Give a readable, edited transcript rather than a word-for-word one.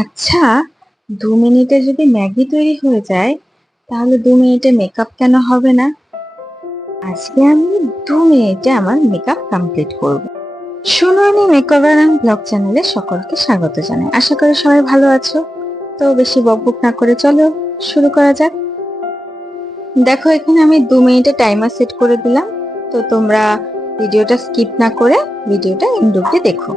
আচ্ছা, 2 মিনিটে যদি ম্যাগি তৈরি হয়ে যায়, তাহলে 2 মিনিটে মেকআপ কেন হবে না? আজকে আমি 2 মিনিটে আমার মেকআপ কমপ্লিট করব। সুনয়নী মেকওভার অ্যান্ড ব্লগ চ্যানেলে সকলকে স্বাগত জানাই। আশা করি সবাই ভালো আছো। তো বেশি বকবক না করে চলো শুরু করা যাক। দেখো, এখানে আমি 2 মিনিটে টাইমার সেট করে দিলাম। তো তোমরা ভিডিওটা স্কিপ না করে ভিডিওটা এন্ড অবধি দেখো।